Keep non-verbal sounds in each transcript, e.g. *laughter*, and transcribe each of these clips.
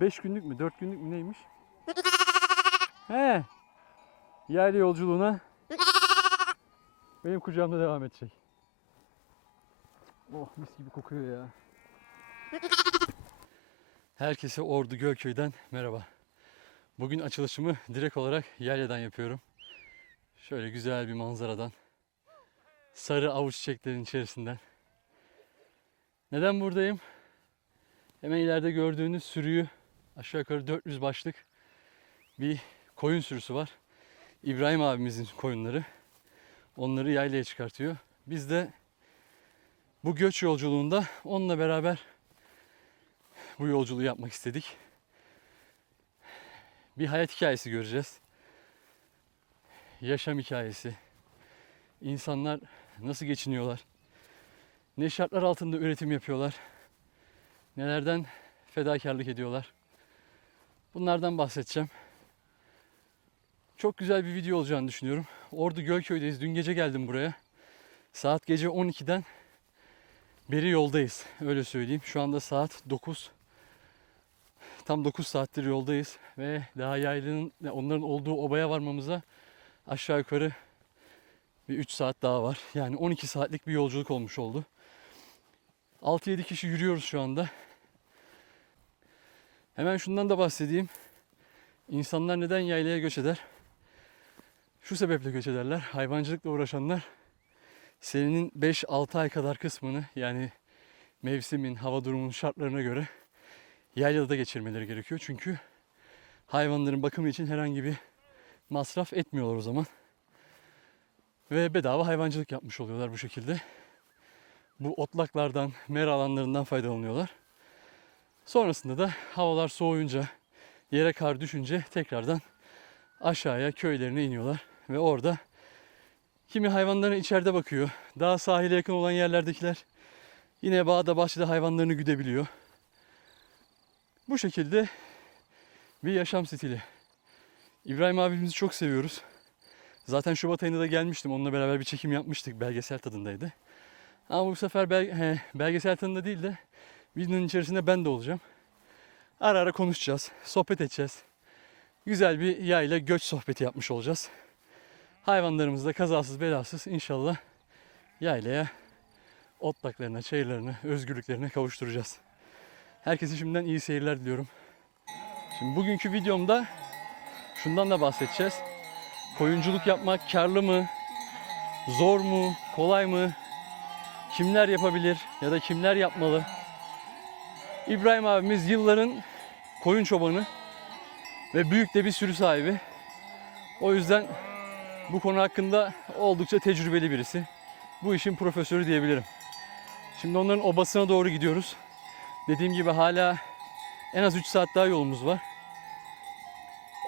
5 günlük mü 4 günlük mü neymiş? *laughs* He. Yayla yolculuğuna benim kucağımda devam edecek. Oh mis gibi kokuyor ya. *laughs* Herkese Ordu Gölköy'den merhaba. Bugün açılışımı direkt olarak Yalya'dan yapıyorum. Şöyle güzel bir manzaradan. Sarı avuç çiçeklerin içerisinden. Neden buradayım? Hemen ileride gördüğünüz sürüyü aşağı yukarı 400 başlık bir koyun sürüsü var. İbrahim abimizin koyunları. Onları yaylaya çıkartıyor. Biz de bu göç yolculuğunda onunla beraber bu yolculuğu yapmak istedik. Bir hayat hikayesi göreceğiz. Yaşam hikayesi. İnsanlar nasıl geçiniyorlar? Ne şartlar altında üretim yapıyorlar? Nelerden fedakarlık ediyorlar? Bunlardan bahsedeceğim. Çok güzel bir video olacağını düşünüyorum. Ordu Gölköy'deyiz. Dün gece geldim buraya. Saat gece 12'den beri yoldayız. Öyle söyleyeyim. Şu anda saat 9. Tam 9 saattir yoldayız ve daha yaylanın onların olduğu obaya varmamıza aşağı yukarı bir 3 saat daha var. Yani 12 saatlik bir yolculuk olmuş oldu. 6-7 kişi yürüyoruz şu anda. Hemen şundan da bahsedeyim. İnsanlar neden yaylaya göç eder? Şu sebeple göç ederler. Hayvancılıkla uğraşanlar senenin 5-6 ay kadar kısmını yani mevsimin, hava durumunun şartlarına göre yaylada geçirmeleri gerekiyor. Çünkü hayvanların bakımı için herhangi bir masraf etmiyorlar o zaman. Ve bedava hayvancılık yapmış oluyorlar bu şekilde. Bu otlaklardan, mera alanlarından faydalanıyorlar. Sonrasında da havalar soğuyunca, yere kar düşünce tekrardan aşağıya köylerine iniyorlar. Ve orada kimi hayvanlarına içeride bakıyor. Daha sahile yakın olan yerlerdekiler yine bağda bahçede hayvanlarını güdebiliyor. Bu şekilde bir yaşam stili. İbrahim abimizi çok seviyoruz. Zaten Şubat ayında da gelmiştim. Onunla beraber bir çekim yapmıştık. Belgesel tadındaydı. Ama bu sefer bel- he, belgesel tadında değil de videonun içerisinde ben de olacağım. Ara ara konuşacağız. Sohbet edeceğiz. Güzel bir yayla göç sohbeti yapmış olacağız. Hayvanlarımızı da kazasız belasız inşallah yaylaya, otlaklarına, çayırlarına, özgürlüklerine kavuşturacağız. Herkese şimdiden iyi seyirler diliyorum. Şimdi bugünkü videomda şundan da bahsedeceğiz. Koyunculuk yapmak karlı mı? Zor mu? Kolay mı? Kimler yapabilir ya da kimler yapmalı? İbrahim abimiz yılların koyun çobanı ve büyük de bir sürü sahibi. O yüzden bu konu hakkında oldukça tecrübeli birisi. Bu işin profesörü diyebilirim. Şimdi onların obasına doğru gidiyoruz. Dediğim gibi hala en az 3 saat daha yolumuz var.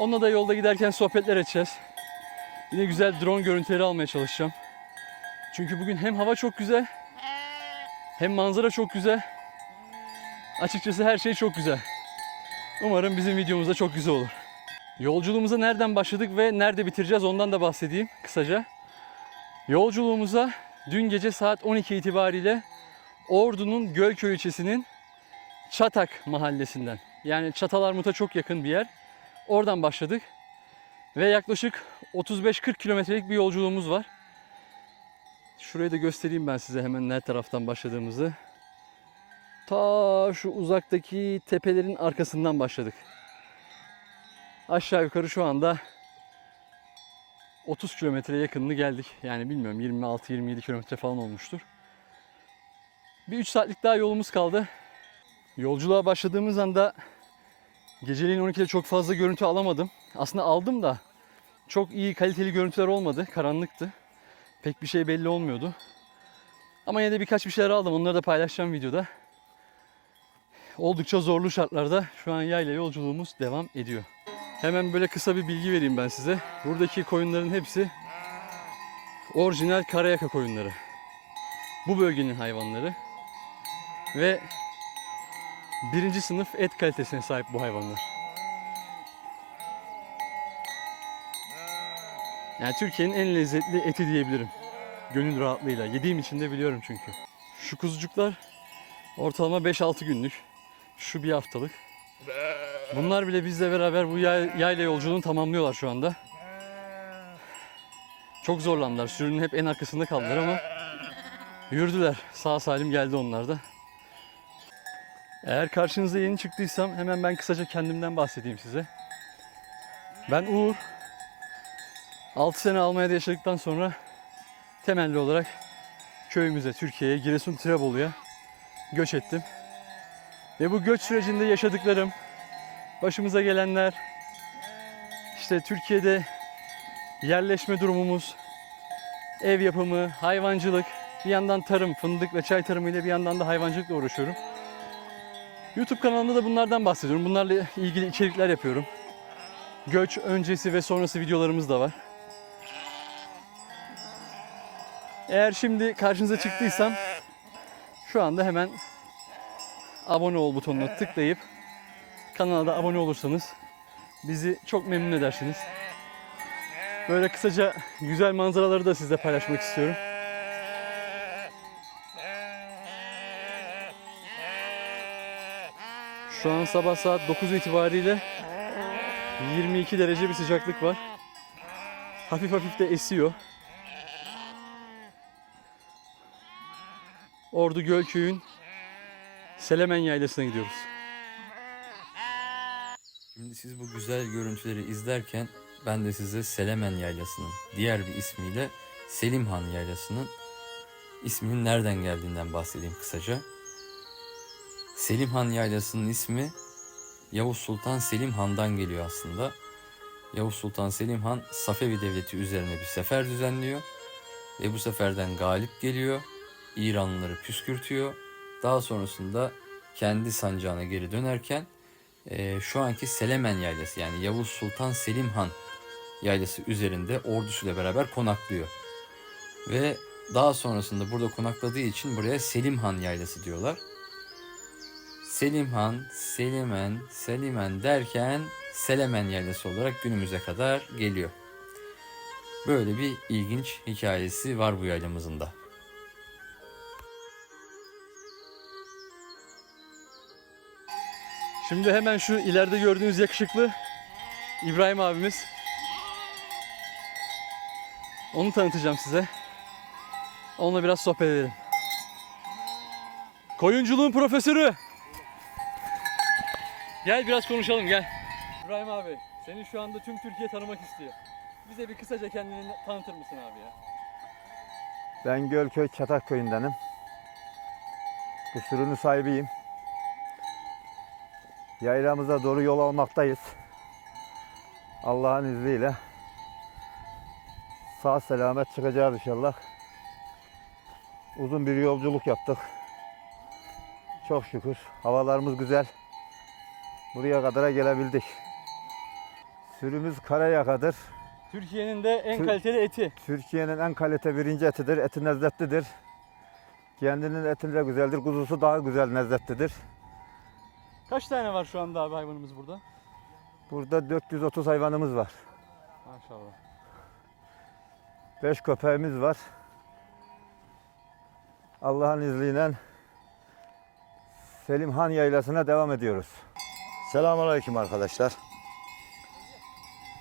Onunla da yolda giderken sohbetler edeceğiz. Yine güzel drone görüntüleri almaya çalışacağım. Çünkü bugün hem hava çok güzel hem manzara çok güzel. Açıkçası her şey çok güzel. Umarım bizim videomuz da çok güzel olur. Yolculuğumuza nereden başladık ve nerede bitireceğiz ondan da bahsedeyim kısaca. Yolculuğumuza dün gece saat 12 itibariyle Ordu'nun Gölköy ilçesinin Çatak mahallesinden yani Çatalarmut'a çok yakın bir yer. Oradan başladık. Ve yaklaşık 35-40 kilometrelik bir yolculuğumuz var. Şurayı da göstereyim ben size hemen ne taraftan başladığımızı. Ta şu uzaktaki tepelerin arkasından başladık. Aşağı yukarı şu anda 30 kilometre yakınını geldik. Yani bilmiyorum 26-27 kilometre falan olmuştur. Bir 3 saatlik daha yolumuz kaldı. Yolculuğa başladığımız anda geceliğin 12'de çok fazla görüntü alamadım. Aslında aldım da çok iyi kaliteli görüntüler olmadı. Karanlıktı. Pek bir şey belli olmuyordu. Ama yine de birkaç bir şeyler aldım. Onları da paylaşacağım videoda. Oldukça zorlu şartlarda şu an yayla yolculuğumuz devam ediyor. Hemen böyle kısa bir bilgi vereyim ben size. Buradaki koyunların hepsi orijinal Karayaka koyunları. Bu bölgenin hayvanları. Ve birinci sınıf et kalitesine sahip bu hayvanlar. Yani Türkiye'nin en lezzetli eti diyebilirim. Gönül rahatlığıyla. Yediğim için de biliyorum çünkü. Şu kuzucuklar ortalama 5-6 günlük. Şu bir haftalık. Bunlar bile bizle beraber bu yay- yayla yolculuğunu tamamlıyorlar şu anda. Çok zorlandılar. Sürünün hep en arkasında kaldılar ama yürüdüler. Sağ salim geldi onlar da. Eğer karşınıza yeni çıktıysam hemen ben kısaca kendimden bahsedeyim size. Ben Uğur. 6 sene Almanya'da yaşadıktan sonra temelli olarak köyümüze, Türkiye'ye, Giresun Tirebolu'ya göç ettim. Ve bu göç sürecinde yaşadıklarım, başımıza gelenler, işte Türkiye'de yerleşme durumumuz, ev yapımı, hayvancılık, bir yandan tarım, fındık ve çay tarımıyla bir yandan da hayvancılıkla uğraşıyorum. YouTube kanalımda da bunlardan bahsediyorum. Bunlarla ilgili içerikler yapıyorum. Göç öncesi ve sonrası videolarımız da var. Eğer şimdi karşınıza çıktıysam şu anda hemen abone ol butonuna tıklayıp kanala da abone olursanız bizi çok memnun edersiniz. Böyle kısaca güzel manzaraları da sizle paylaşmak istiyorum. Şu an sabah saat 9 itibariyle 22 derece bir sıcaklık var. Hafif hafif de esiyor. Ordu Gölköy'ün Selemen Yaylası'na gidiyoruz. Şimdi siz bu güzel görüntüleri izlerken ben de size Selemen Yaylası'nın diğer bir ismiyle Selimhan Yaylası'nın isminin nereden geldiğinden bahsedeyim kısaca. Selimhan Yaylası'nın ismi Yavuz Sultan Selim Han'dan geliyor aslında. Yavuz Sultan Selim Han Safevi Devleti üzerine bir sefer düzenliyor ve bu seferden galip geliyor. İranlıları püskürtüyor. Daha sonrasında kendi sancağına geri dönerken e, şu anki Selemen Yaylası yani Yavuz Sultan Selim Han yaylası üzerinde ordusuyla beraber konaklıyor. Ve daha sonrasında burada konakladığı için buraya Selim Han Yaylası diyorlar. Selim Han, Selimen, Selimen derken Selemen Yaylası olarak günümüze kadar geliyor. Böyle bir ilginç hikayesi var bu yaylamızın da. Şimdi hemen şu ileride gördüğünüz yakışıklı İbrahim abimiz. Onu tanıtacağım size. Onunla biraz sohbet edelim. Koyunculuğun profesörü. Gel biraz konuşalım gel. İbrahim abi, seni şu anda tüm Türkiye tanımak istiyor. Bize bir kısaca kendini tanıtır mısın abi ya? Ben Gölköy Çatak köyündenim. Bu sürünün sahibiyim. Yaylamıza doğru yol almaktayız. Allah'ın izniyle sağ selamet çıkacağız inşallah. Uzun bir yolculuk yaptık. Çok şükür. Havalarımız güzel. Buraya kadar gelebildik. Sürümüz Karayaka'dır. Türkiye'nin de en Tür- kaliteli eti. Türkiye'nin en kalite birinci etidir. Eti lezzetlidir. Kendinin eti de güzeldir. Kuzusu daha güzel lezzetlidir. Kaç tane var şu anda abi hayvanımız burada? Burada 430 hayvanımız var. Maşallah. 5 köpeğimiz var. Allah'ın izniyle Selimhan Yaylası'na devam ediyoruz. Selamünaleyküm arkadaşlar.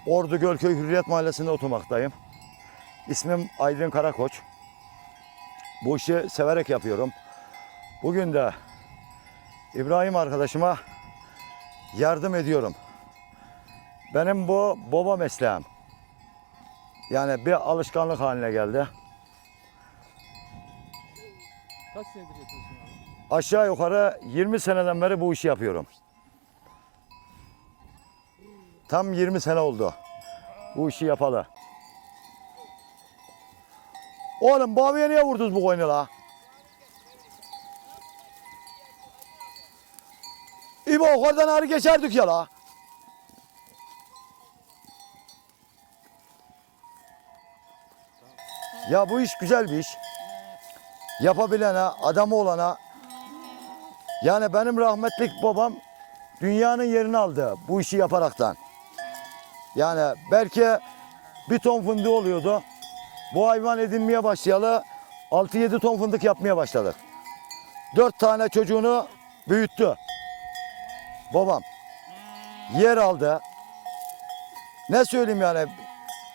Ordu Gölköy Hürriyet Mahallesi'nde oturmaktayım. İsmim Aydın Karakoç. Bu işi severek yapıyorum. Bugün de İbrahim arkadaşıma yardım ediyorum. Benim bu baba mesleğim. Yani bir alışkanlık haline geldi. Kaç senedir yapıyorsun abi? Aşağı yukarı 20 seneden beri bu işi yapıyorum. Tam 20 sene oldu. Bu işi yapalı. Oğlum bu abiye niye vurdunuz bu koyunu la? İbo oradan ağrı geçerdik ya la. Ya bu iş güzel bir iş. Yapabilene, adamı olana yani benim rahmetlik babam dünyanın yerini aldı bu işi yaparaktan. Yani belki bir ton fındığı oluyordu. Bu hayvan edinmeye başlayalı 6-7 ton fındık yapmaya başladık. 4 tane çocuğunu büyüttü. Babam. yer aldı. Ne söyleyeyim yani?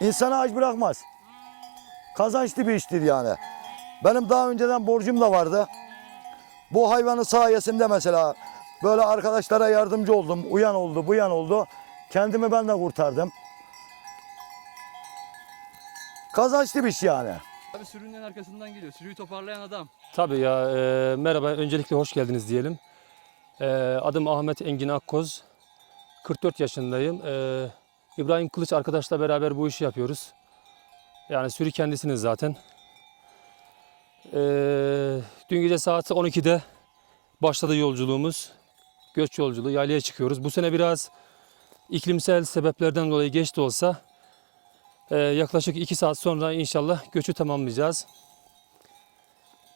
İnsanı aç bırakmaz. Kazançlı bir iştir yani. Benim daha önceden borcum da vardı. Bu hayvanın sayesinde mesela böyle arkadaşlara yardımcı oldum. Uyan oldu, bu yan oldu. Kendimi ben de kurtardım. Kazançlı bir iş yani. Abi sürünün arkasından geliyor. Sürüyü toparlayan adam. Tabii ya e, merhaba öncelikle hoş geldiniz diyelim. E, adım Ahmet Engin Akkoz. 44 yaşındayım. E, İbrahim Kılıç arkadaşla beraber bu işi yapıyoruz. Yani sürü kendisiniz zaten. E, dün gece saat 12'de başladı yolculuğumuz. Göç yolculuğu, yaylaya çıkıyoruz. Bu sene biraz iklimsel sebeplerden dolayı geç de olsa e, yaklaşık 2 saat sonra inşallah göçü tamamlayacağız.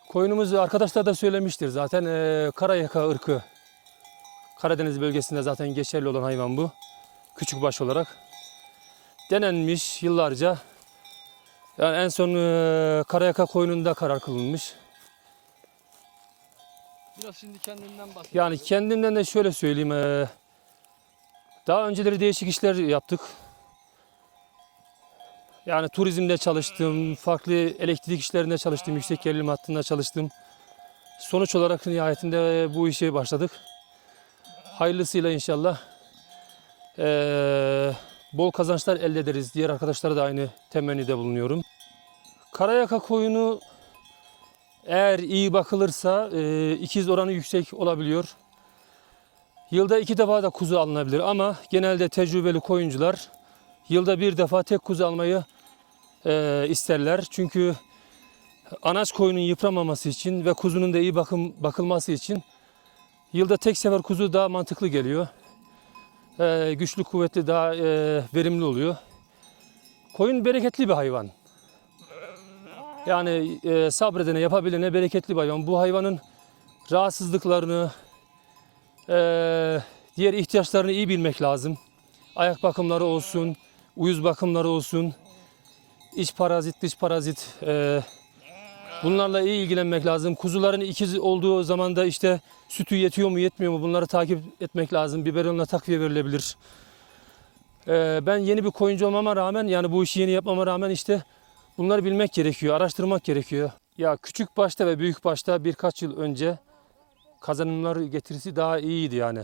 Koyunumuz arkadaşlar da söylemiştir zaten eee karayaka ırkı. Karadeniz bölgesinde zaten geçerli olan hayvan bu. Küçük baş olarak. Denenmiş yıllarca. Yani en son eee karayaka koyununda karar kılınmış. Biraz şimdi kendinden bahset. Yani kendimden de şöyle söyleyeyim. eee, daha önceleri değişik işler yaptık. Yani turizmde çalıştım, farklı elektrik işlerinde çalıştım, yüksek gerilim hattında çalıştım. Sonuç olarak nihayetinde bu işe başladık. Hayırlısıyla inşallah eee, bol kazançlar elde ederiz. Diğer arkadaşlara da aynı temennide bulunuyorum. Karayaka koyunu eğer iyi bakılırsa e, ikiz oranı yüksek olabiliyor. Yılda iki defa da kuzu alınabilir ama genelde tecrübeli koyuncular yılda bir defa tek kuzu almayı e, isterler. Çünkü anaç koyunun yıpramaması için ve kuzunun da iyi bakım bakılması için yılda tek sefer kuzu daha mantıklı geliyor. E, güçlü kuvvetli daha e, verimli oluyor. Koyun bereketli bir hayvan. Yani e, sabredene, yapabilene bereketli bir hayvan. Bu hayvanın rahatsızlıklarını, e, diğer ihtiyaçlarını iyi bilmek lazım. Ayak bakımları olsun, uyuz bakımları olsun, iç parazit, dış parazit. e, bunlarla iyi ilgilenmek lazım. Kuzuların ikiz olduğu zaman da işte sütü yetiyor mu, yetmiyor mu bunları takip etmek lazım. Biberonla takviye verilebilir. E, ben yeni bir koyuncu olmama rağmen yani bu işi yeni yapmama rağmen işte Bunları bilmek gerekiyor, araştırmak gerekiyor. Ya küçük başta ve büyük başta birkaç yıl önce kazanımlar getirisi daha iyiydi yani.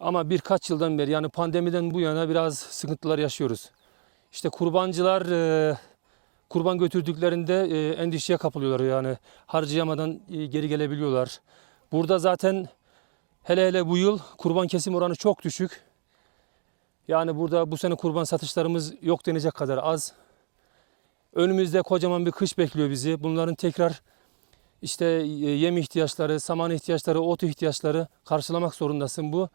Ama birkaç yıldan beri yani pandemiden bu yana biraz sıkıntılar yaşıyoruz. İşte kurbancılar e, kurban götürdüklerinde e, endişeye kapılıyorlar yani harcayamadan e, geri gelebiliyorlar. Burada zaten hele hele bu yıl kurban kesim oranı çok düşük. Yani burada bu sene kurban satışlarımız yok denecek kadar az. Önümüzde kocaman bir kış bekliyor bizi. Bunların tekrar işte e, yem ihtiyaçları, saman ihtiyaçları, ot ihtiyaçları karşılamak zorundasın bu.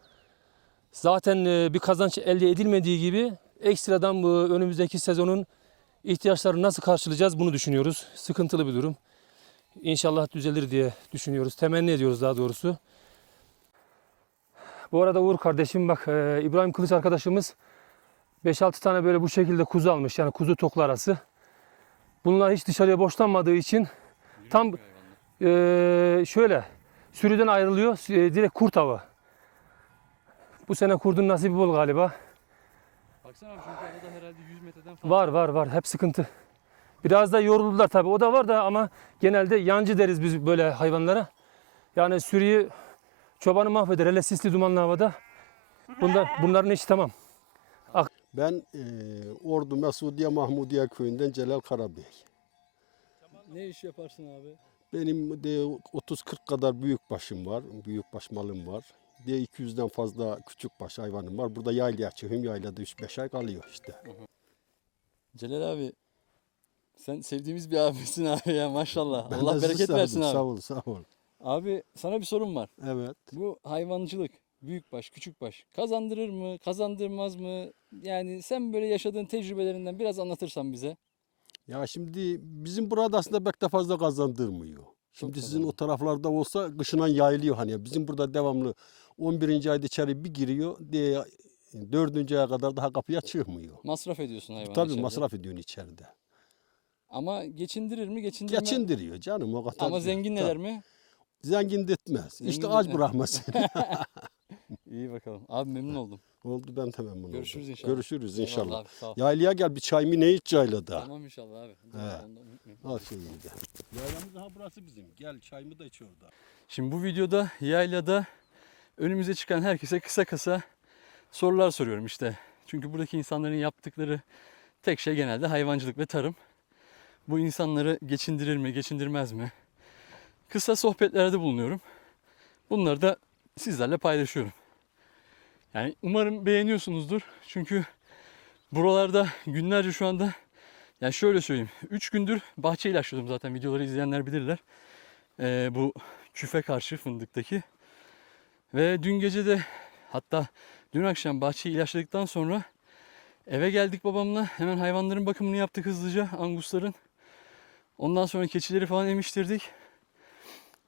Zaten e, bir kazanç elde edilmediği gibi ekstradan bu önümüzdeki sezonun ihtiyaçlarını nasıl karşılayacağız bunu düşünüyoruz. Sıkıntılı bir durum. İnşallah düzelir diye düşünüyoruz. Temenni ediyoruz daha doğrusu. Bu arada Uğur kardeşim bak e, İbrahim Kılıç arkadaşımız 5-6 tane böyle bu şekilde kuzu almış. Yani kuzu toklu arası. Bunlar hiç dışarıya boşlanmadığı için tam eee, şöyle sürüden ayrılıyor e, direkt kurt avı. Bu sene kurdun nasibi bol galiba. Baksana abi çünkü arada herhalde 100 metreden fazla. Var var var hep sıkıntı. Biraz da yoruldular tabii o da var da ama genelde yancı deriz biz böyle hayvanlara. Yani sürüyü çobanı mahveder hele sisli dumanlı havada. Bunda, *laughs* bunların işi tamam. Ben eee Ordu Mesudiye Mahmudiye köyünden Celal Karabey. Ne iş yaparsın abi? Benim de 30-40 kadar büyük başım var, büyük baş malım var. De 200'den fazla küçük baş hayvanım var. Burada yaylaya çıkıyorum, yaylada 3-5 ay kalıyor işte. Celal abi sen sevdiğimiz bir abisin *laughs* abi ya maşallah. Ben Allah bereket versin abi. Sağ ol, sağ ol. Abi sana bir sorum var. Evet. Bu hayvancılık büyükbaş küçükbaş kazandırır mı kazandırmaz mı? Yani sen böyle yaşadığın tecrübelerinden biraz anlatırsan bize. Ya şimdi bizim burada aslında pek de fazla kazandırmıyor. Şimdi sizin o taraflarda olsa kışından yayılıyor hani. Bizim burada devamlı 11. ayda içeri bir giriyor diye 4. aya kadar daha kapıya çıkmıyor. Masraf ediyorsun hayvanı Tabii içeride. masraf ediyorsun içeride. Ama geçindirir mi geçindirmez. Geçindiriyor canım o kadar. Ama zengin Tabii. neler mi? Zengin de etmez. Zengin işte aç bırakmaz. *laughs* İyi bakalım. Abi memnun oldum. Oldu ben de memnun Görüşürüz oldum. inşallah. Görüşürüz inşallah. Abi, sağ ol. Yaylaya gel bir çay mı ne iç yaylada. Tamam inşallah abi. He. Al şeyi de. Yaylamız ha burası bizim. Gel çayımı da iç orada. Şimdi bu videoda yaylada önümüze çıkan herkese kısa kısa sorular soruyorum işte. Çünkü buradaki insanların yaptıkları tek şey genelde hayvancılık ve tarım. Bu insanları geçindirir mi, geçindirmez mi? Kısa sohbetlerde bulunuyorum. Bunları da sizlerle paylaşıyorum. Yani umarım beğeniyorsunuzdur. Çünkü buralarda günlerce şu anda yani şöyle söyleyeyim. 3 gündür bahçe ilaçlıyordum zaten videoları izleyenler bilirler. Ee, bu küfe karşı fındıktaki. Ve dün gece de hatta dün akşam bahçeyi ilaçladıktan sonra eve geldik babamla. Hemen hayvanların bakımını yaptık hızlıca angusların. Ondan sonra keçileri falan emiştirdik.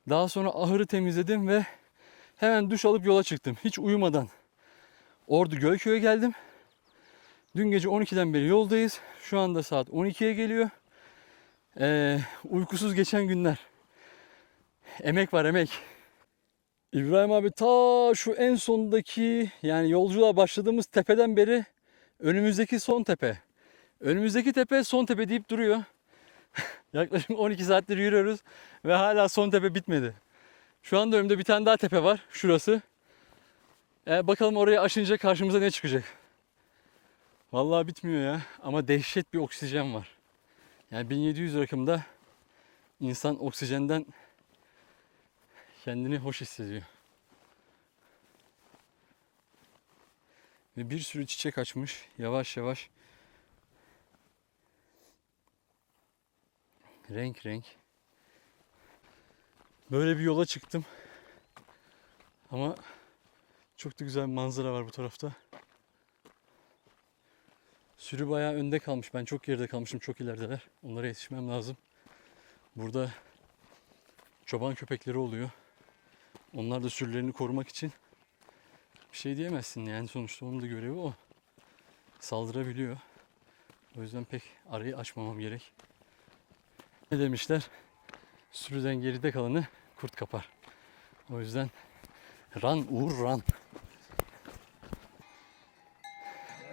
Daha sonra ahırı temizledim ve hemen duş alıp yola çıktım. Hiç uyumadan. Ordu Gölköy'e geldim. Dün gece 12'den beri yoldayız. Şu anda saat 12'ye geliyor. Ee, uykusuz geçen günler. Emek var emek. İbrahim abi ta şu en sondaki yani yolculuğa başladığımız tepeden beri önümüzdeki son tepe. Önümüzdeki tepe son tepe deyip duruyor. *laughs* Yaklaşık 12 saattir yürüyoruz ve hala son tepe bitmedi. Şu anda önümde bir tane daha tepe var. Şurası. E, bakalım oraya aşınca karşımıza ne çıkacak. Vallahi bitmiyor ya. Ama dehşet bir oksijen var. Yani 1700 rakımda insan oksijenden kendini hoş hissediyor. Ve bir sürü çiçek açmış. Yavaş yavaş. Renk renk. Böyle bir yola çıktım. Ama çok da güzel bir manzara var bu tarafta. Sürü bayağı önde kalmış. Ben çok geride kalmışım. Çok ilerideler. Onlara yetişmem lazım. Burada çoban köpekleri oluyor. Onlar da sürülerini korumak için bir şey diyemezsin yani sonuçta onun da görevi o. Saldırabiliyor. O yüzden pek arayı açmamam gerek. Ne demişler? Sürüden geride kalanı kurt kapar. O yüzden run Uğur run.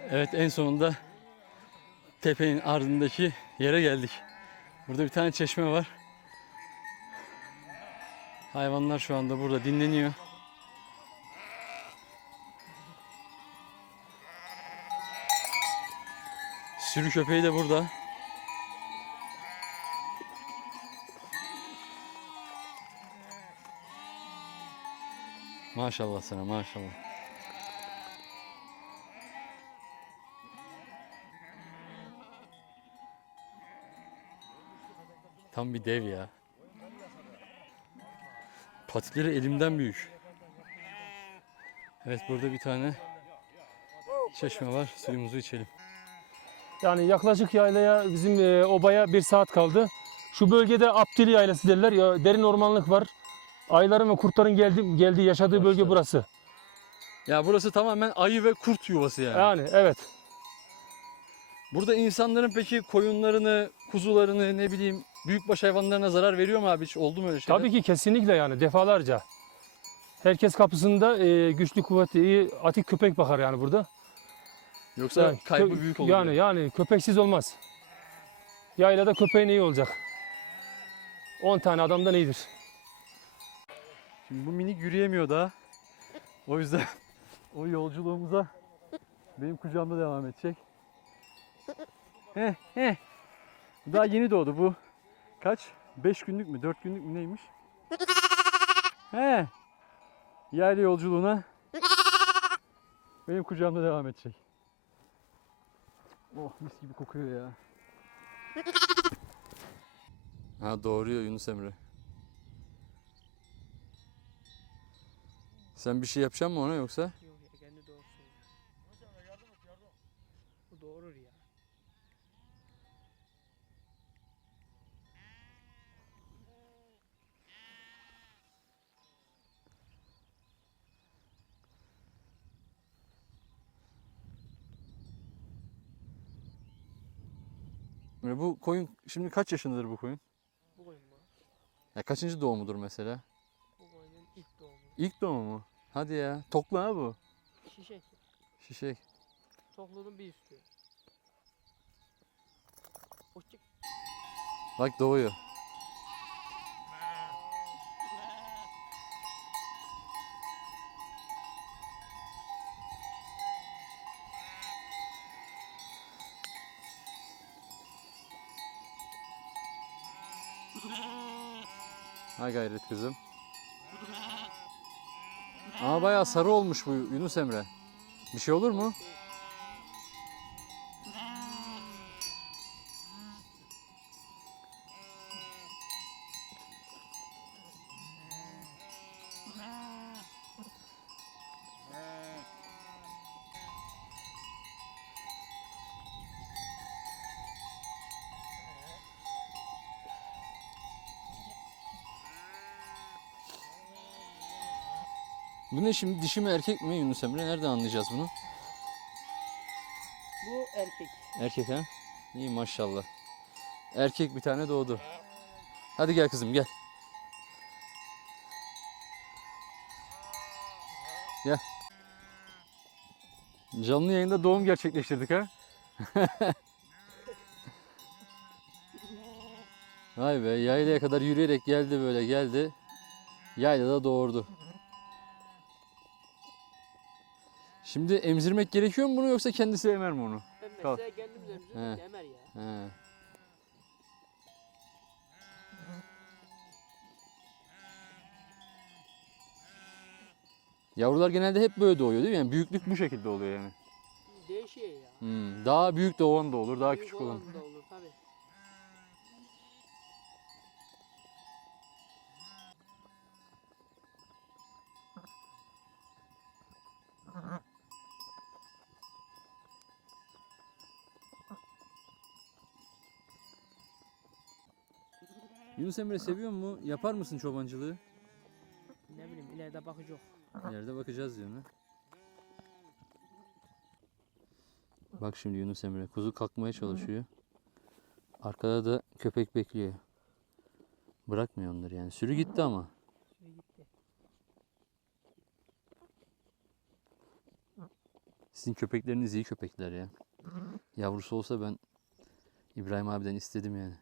Evet en sonunda tepenin ardındaki yere geldik. Burada bir tane çeşme var. Hayvanlar şu anda burada dinleniyor. Sürü köpeği de burada. Maşallah sana maşallah. Tam bir dev ya. Patikleri elimden büyük. Evet burada bir tane çeşme var. Suyumuzu içelim. Yani yaklaşık yaylaya bizim e, obaya bir saat kaldı. Şu bölgede Aptili yaylası derler. Ya, derin ormanlık var. Ayların ve kurtların geldi, geldiği yaşadığı bölge Başlar. burası. Ya burası tamamen ayı ve kurt yuvası yani. Yani evet. Burada insanların peki koyunlarını, kuzularını ne bileyim büyükbaş hayvanlarına zarar veriyor mu abi hiç? Oldu mu öyle şeyler? Tabii ki kesinlikle yani defalarca. Herkes kapısında e, güçlü kuvvetli iyi atik köpek bakar yani burada. Yoksa Yani kaybı kö- büyük olur. Yani yani köpeksiz olmaz. Yaylada köpeğin iyi olacak. 10 tane adamdan iyidir. Şimdi bu minik yürüyemiyor daha. O yüzden *laughs* o yolculuğumuza benim kucağımda devam edecek. Heh heh. Daha yeni doğdu bu. Kaç? 5 günlük mü? 4 günlük mü neymiş? *laughs* He. Yayla yolculuğuna benim kucağımda devam edecek. Oh mis gibi kokuyor ya. *laughs* Ha doğruyor Yunus Emre. Sen bir şey yapacak mısın ona yoksa? Bu koyun şimdi kaç yaşındadır bu koyun? Bu koyun mu? Ya kaçıncı doğumudur mesela? Bu koyunun ilk doğumu. İlk doğumu mu? Hadi ya. Toklu ha bu. Şişek. Şişek. Tokluğunun bir üstü. O çık. Bak doğuyor. Ha gayret kızım. Ama bayağı sarı olmuş bu Yunus Emre. Bir şey olur mu? Bu ne şimdi dişi mi erkek mi Yunus Emre? Nereden anlayacağız bunu? Bu erkek. Erkek ha? İyi maşallah. Erkek bir tane doğdu. Hadi gel kızım gel. Gel. Canlı yayında doğum gerçekleştirdik ha. *laughs* Vay be yaylaya kadar yürüyerek geldi böyle geldi. Yaylada doğurdu. Şimdi emzirmek gerekiyor mu bunu yoksa kendisi emer mi onu? Ben mesela kendimiz emzirdik He. de Emer ya. He. Yavrular genelde hep böyle doğuyor değil mi? Yani büyüklük bu şekilde oluyor yani. Değişiyor ya. Hmm, Daha büyük doğan da olur, daha Büyük küçük olan. olan da olur Yunus Emre seviyor mu? Yapar mısın çobancılığı? Ne bileyim ileride bakacak. İleride bakacağız diyor ne? Bak şimdi Yunus Emre kuzu kalkmaya çalışıyor. Arkada da köpek bekliyor. Bırakmıyor onları yani. Sürü gitti ama. Şimdi gitti. Sizin köpekleriniz iyi köpekler ya. Yavrusu olsa ben İbrahim abiden istedim yani.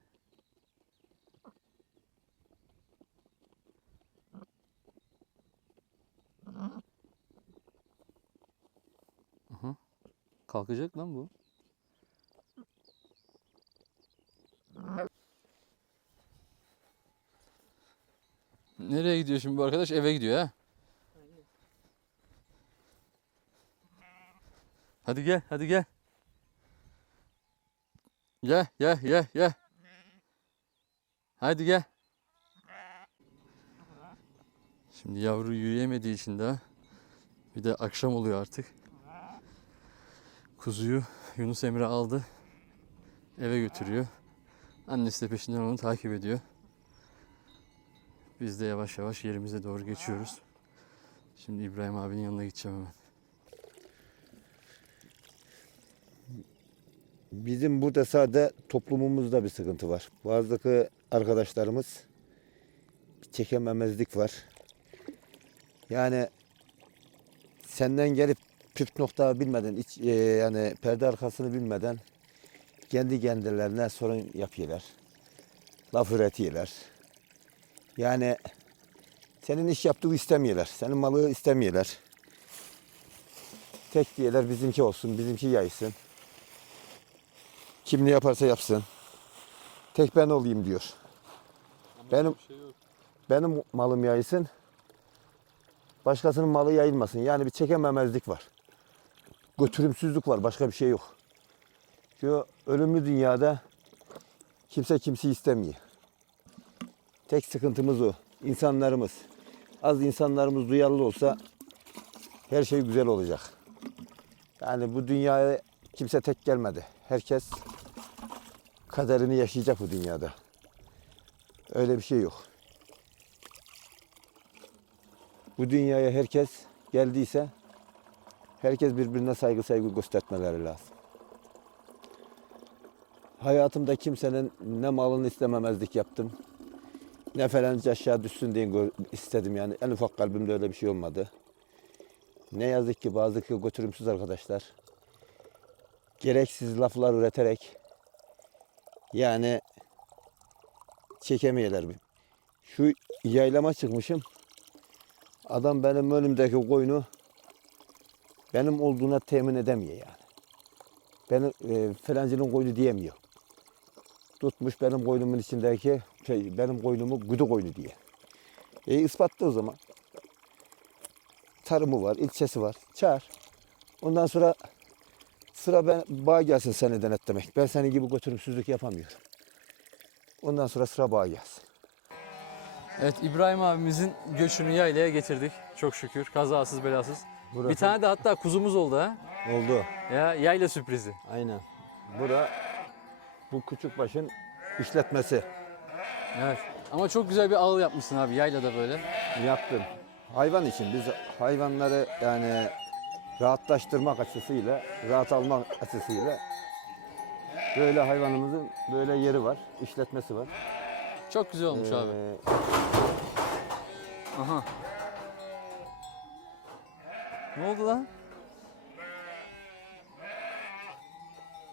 Aha. Kalkacak lan bu. Nereye gidiyor şimdi bu arkadaş? Eve gidiyor ha. Hadi gel, hadi gel. Gel, gel, gel, gel. Hadi gel. Şimdi yavru yürüyemediği için daha bir de akşam oluyor artık. Kuzuyu Yunus Emre aldı. Eve götürüyor. Annesi de peşinden onu takip ediyor. Biz de yavaş yavaş yerimize doğru geçiyoruz. Şimdi İbrahim abinin yanına gideceğim hemen. Bizim burada sadece toplumumuzda bir sıkıntı var. Bazı arkadaşlarımız çekememezlik var. Yani senden gelip püf nokta bilmeden, iç, e, yani perde arkasını bilmeden kendi kendilerine sorun yapıyorlar. Laf üretiyorlar. Yani senin iş yaptığı istemiyorlar. Senin malı istemiyorlar. Tek diyorlar bizimki olsun, bizimki yaysın. Kim ne yaparsa yapsın. Tek ben olayım diyor. Benim benim malım yaysın. Başkasının malı yayılmasın. Yani bir çekememezlik var. Götürümsüzlük var. Başka bir şey yok. Şu ölümlü dünyada kimse kimseyi istemiyor. Tek sıkıntımız o. İnsanlarımız. Az insanlarımız duyarlı olsa her şey güzel olacak. Yani bu dünyaya kimse tek gelmedi. Herkes kaderini yaşayacak bu dünyada. Öyle bir şey yok. Bu dünyaya herkes geldiyse herkes birbirine saygı saygı göstermeleri lazım. Hayatımda kimsenin ne malını istememezlik yaptım. Ne falan aşağı düşsün diye istedim yani. En ufak kalbimde öyle bir şey olmadı. ne yazık ki bazı götürümsüz arkadaşlar gereksiz laflar üreterek yani çekemeyeler. Şu yaylama çıkmışım. Adam benim önümdeki koyunu benim olduğuna temin edemiyor yani. Benim e, falancının koyunu diyemiyor. Tutmuş benim koynumun içindeki şey, benim koynumu güdü koyunu diye. E ispatla o zaman. Tarımı var, ilçesi var. Çağır. Ondan sonra sıra ben bağ gelsin seni denetlemek. Ben senin gibi götürümsüzlük yapamıyorum. Ondan sonra sıra bağ gelsin. Evet İbrahim abimizin göçünü yaylaya getirdik. Çok şükür. Kazasız belasız. Burası Bir tane de hatta kuzumuz oldu ha. oldu. Ya yayla sürprizi. Aynen. Bura bu küçük başın işletmesi. Evet. Ama çok güzel bir ağıl yapmışsın abi yaylada böyle. yaptım. Hayvan için biz hayvanları yani rahatlaştırmak açısıyla, rahat almak açısıyla böyle hayvanımızın böyle yeri var, işletmesi var. Çok güzel olmuş abi. Ee, Aha. Ne oldu lan?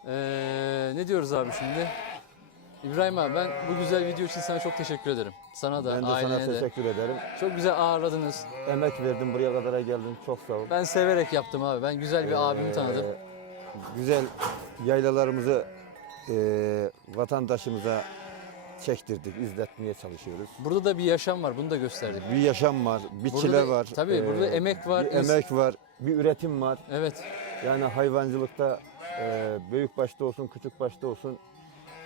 Ee, ne diyoruz abi şimdi? İbrahim abi ben bu güzel video için sana çok teşekkür ederim. Sana da, ben de sana ailene teşekkür ederim. Çok güzel ağırladınız. Emek verdim, buraya kadar geldin. Çok sağ ol. Ben severek yaptım abi. Ben güzel bir abimi tanıdım. Ee, Güzel yaylalarımızı e, vatandaşımıza çektirdik, izletmeye çalışıyoruz. Burada da bir yaşam var. Bunu da gösterdik. Bir yaşam var, bir Burada çile var. tabii, burada emek var, Bir emek var, bir üretim var. Evet. Yani hayvancılıkta e, büyük başta olsun, küçük başta olsun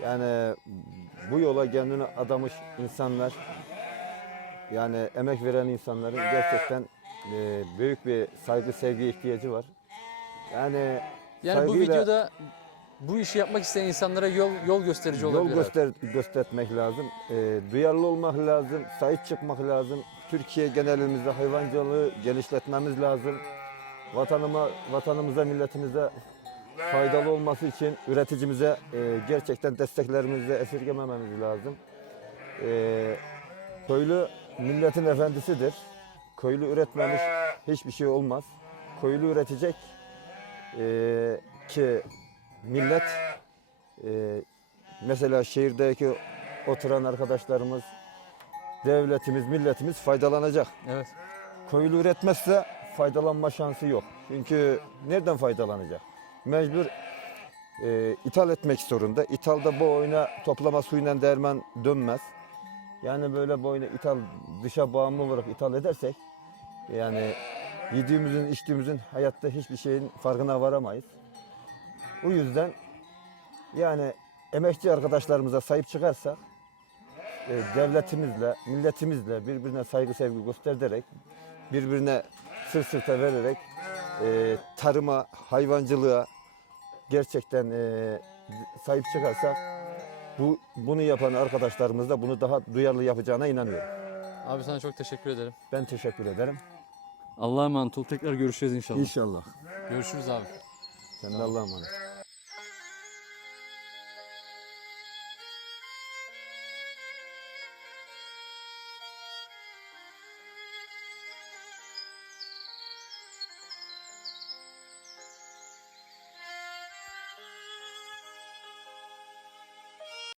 yani bu yola kendini adamış insanlar yani emek veren insanların gerçekten e, büyük bir saygı sevgi ihtiyacı var. Yani Yani bu videoda bu işi yapmak isteyen insanlara yol yol gösterici yol olabilir. abi. göster göstermek lazım. E, duyarlı olmak lazım, sahip çıkmak lazım. Türkiye genelimizde hayvancılığı genişletmemiz lazım. Vatanıma, vatanımıza, milletimize faydalı olması için üreticimize e, gerçekten desteklerimizi de esirgemememiz lazım. E, köylü milletin efendisidir. Köylü üretmemiş hiçbir şey olmaz. Köylü üretecek e, ki millet e, mesela şehirdeki oturan arkadaşlarımız, devletimiz, milletimiz faydalanacak. Evet. Köylü üretmezse faydalanma şansı yok. Çünkü nereden faydalanacak? Mecbur e, ithal etmek zorunda. İthalda bu oyuna toplama suyuyla derman dönmez. Yani böyle bu oyunu ithal, dışa bağımlı olarak ithal edersek yani yediğimizin, içtiğimizin hayatta hiçbir şeyin farkına varamayız. O yüzden yani emekçi arkadaşlarımıza sahip çıkarsak e, devletimizle, milletimizle birbirine saygı sevgi göstererek, birbirine sırt sırta vererek e, tarıma, hayvancılığa gerçekten e, sahip çıkarsak bu bunu yapan arkadaşlarımız da bunu daha duyarlı yapacağına inanıyorum. Abi sana çok teşekkür ederim. Ben teşekkür ederim. Allah'a emanet ol. Tekrar görüşeceğiz inşallah. İnşallah. Görüşürüz abi. Sen de Allah'a emanet.